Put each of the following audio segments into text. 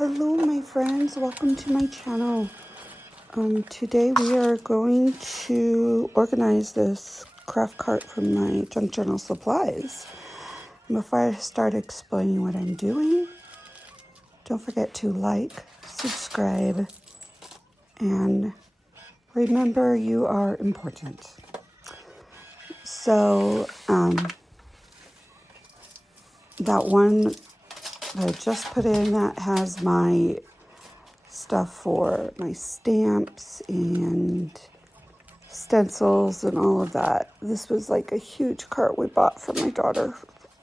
Hello my friends, welcome to my channel. Today we are going to organize this craft cart from my junk journal supplies. And before I start explaining what I'm doing, don't forget to like, subscribe, and remember you are important. So that one that I just put in, that has my stuff for my stamps and stencils and all of that. This was like a huge cart we bought for my daughter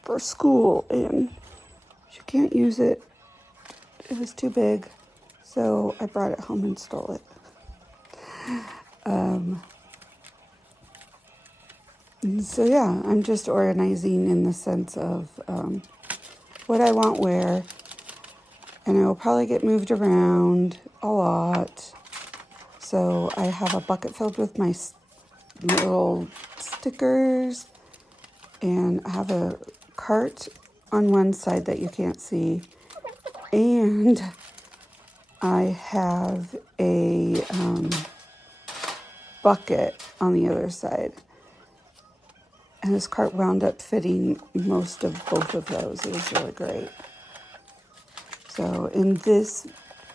for school, and she can't use it. It was too big, so I brought it home and stole it. So yeah, I'm just organizing in the sense of what I want where, and I will probably get moved around a lot. So I have a bucket filled with my little stickers, and I have a cart on one side that you can't see, and I have a bucket on the other side. And this cart wound up fitting most of both of those. It was really great. So in this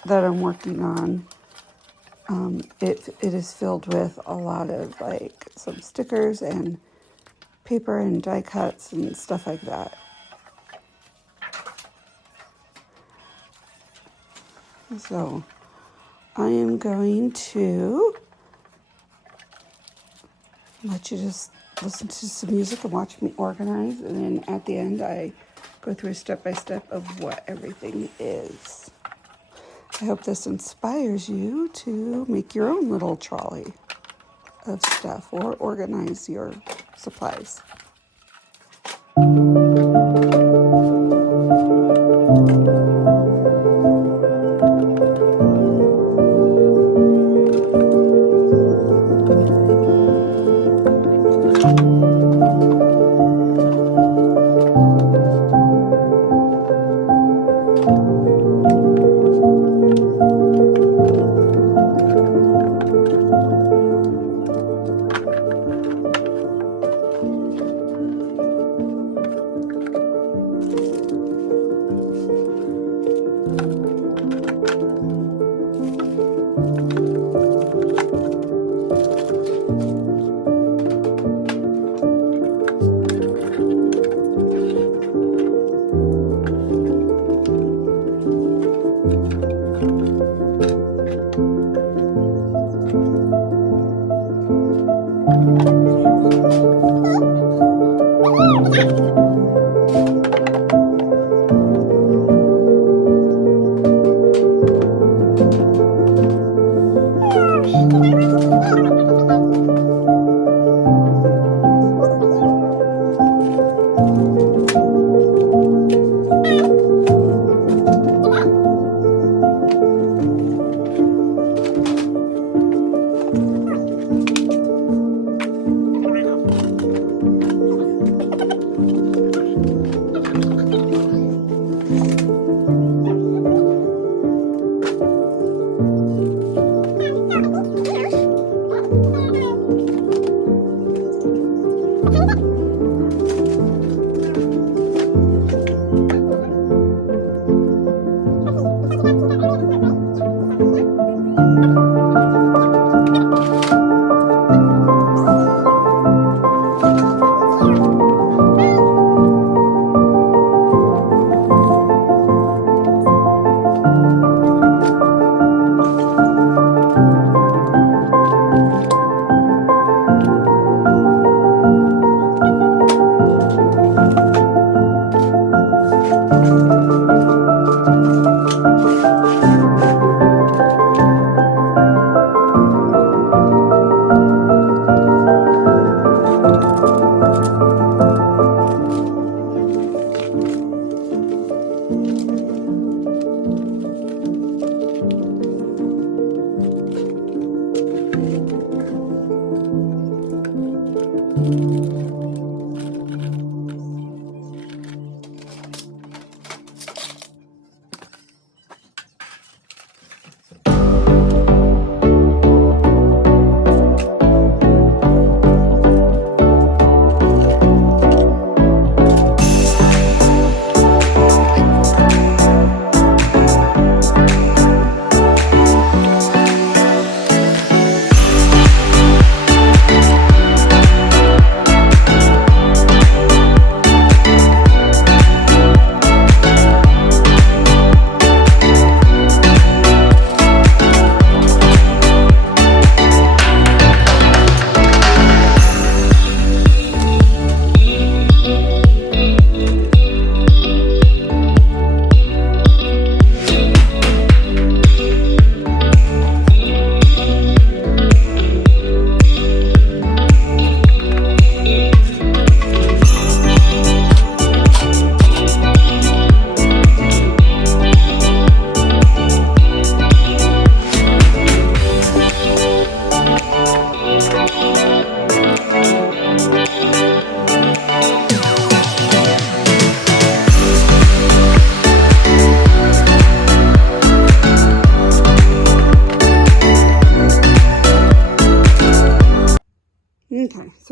that I'm working on, it is filled with a lot of like some stickers and paper and die cuts and stuff like that. So I am going to let you just listen to some music and watch me organize, and then at the end I go through step by step of what everything is. I hope this inspires you to make your own little trolley of stuff or organize your supplies.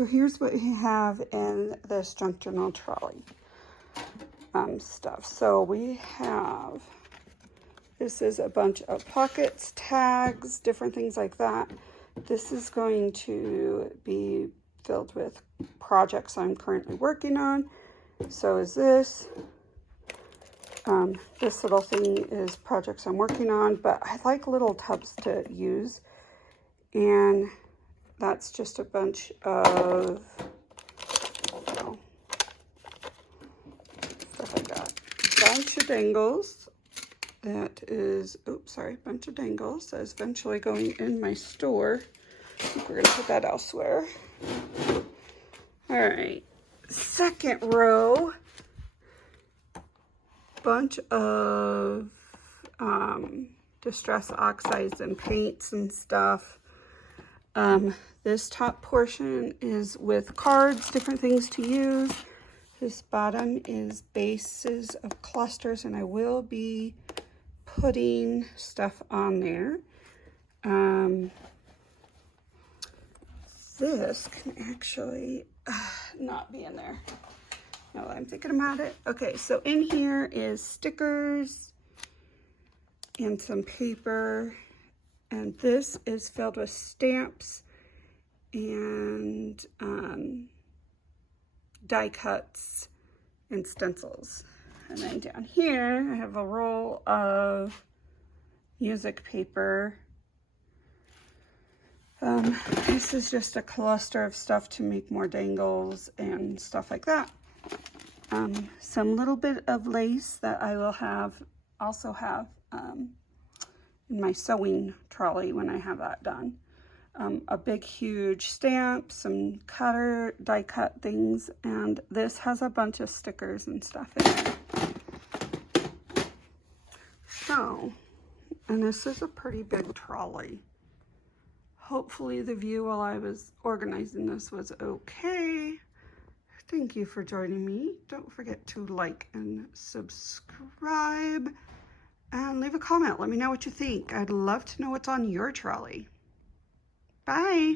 So here's what we have in this junk journal trolley stuff. So we have, this is a bunch of pockets, tags, different things like that. This is going to be filled with projects I'm currently working on. So is this. This little thing is projects I'm working on, but I like little tubs to use. And that's just a bunch of stuff I got. Bunch of dangles. That is, oops, sorry, bunch of dangles. That is eventually going in my store. I think we're gonna put that elsewhere. All right, second row. Bunch of distress oxides and paints and stuff. This top portion is with cards, different things to use. This bottom is bases of clusters, and I will be putting stuff on there. This can actually not be in there. Now that I'm thinking about it. Okay, so in here is stickers and some paper. And this is filled with stamps and die cuts and stencils. And then down here, I have a roll of music paper. This is just a cluster of stuff to make more dangles and stuff like that. Some little bit of lace that I will also have in my sewing trolley when I have that done. A big huge stamp, some die cut things, and this has a bunch of stickers and stuff in it. So, and this is a pretty big trolley. Hopefully the view while I was organizing this was okay. Thank you for joining me. Don't forget to like and subscribe and leave a comment. Let me know what you think. I'd love to know what's on your trolley. Bye.